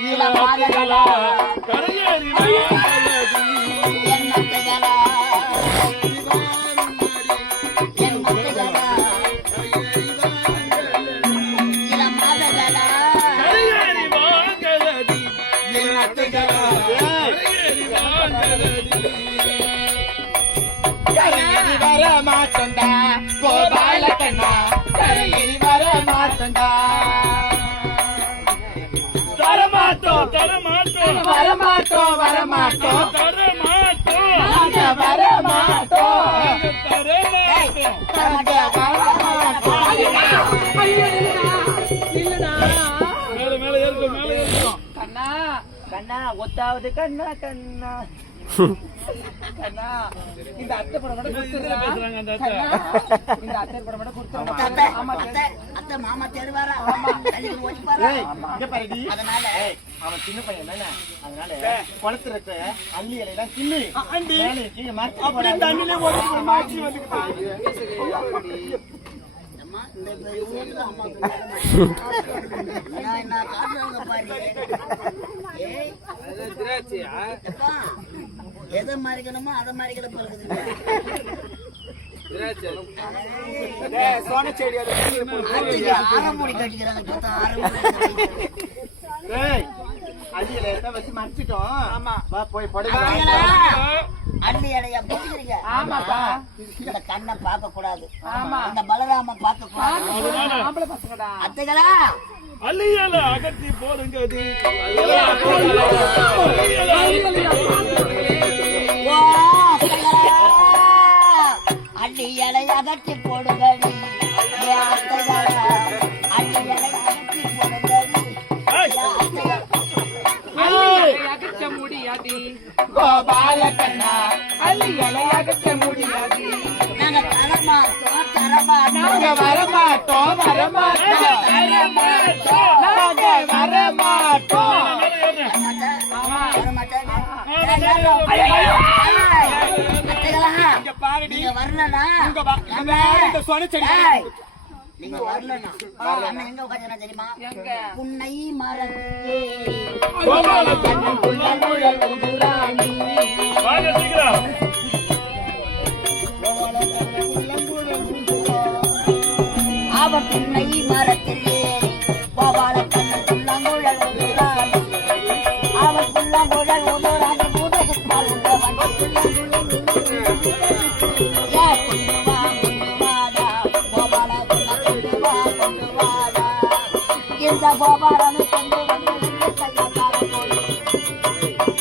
இளமாதகளா கரையேறி வாங்கலடி. எண்ணத்துகளா எண்ணத்துகளா தரமாட்டோம் தரமாட்டோம் வரமாட்டோம் வரமாட்டோம் தரமாட்டோம் நாங்க வரமாட்டோம் கண்ணா கண்ணா ஒத்தாவது கண்ணா கண்ணா கண்ணா இந்த அத்தை படம் மட்டும் இந்த அத்தை படம் மட்டும் ஆமா, அத்தை மாமா தேடுவாரா? ஓடிப்பாரா அதனால அவன் சின்ன பையன் தானே. அதனால குளத்துல இருக்க அள்ளி இலையெல்லாம் கீழே மாத்தி அப்படியே தண்ணிலே ஓடி நான் என்ன காட்டுறாங்க பாரு. ஏய், எப்பா, எதை மறைக்கணுமோ அதை மறைக்கிற பிறகுது கண்ணை பார்க்க கூடாது ஆமா. இந்த பலராம பார்க்க கூடாது அத்தைகளா அள்ளியல அகற்றி போடுங்கடி இலை அகற்றி அள்ளி இலை அகற்றி அகற்ற முடியாது. கோபால கண்ணா அள்ளி இலை அகற்ற முடியாது. நாங்க தரமாட்டோம் தரமாட்டோம். நாங்க வரமாட்டோம் வரமாட்டோம். நாங்க வரமாட்டோம். இங்க பாருடி. நீங்க வரலனா இங்க வா இங்க பாரு, இந்த சோன செடி நீங்க வரலனா அண்ணன் எங்க உட்காந்துனா தெரியுமா? புன்னை மரத்தே வாங்க சீக்கிரம் அவன் புன்னை மரத்தில் ஏறி கோபால கண்ணன் புள்ளங்குழல் உதுரான் அவன் புள்ளங்குழல் உதுரான் பூதகுப்பால் da boba, não entendeu, não entendeu, não entendeu, no entendeu,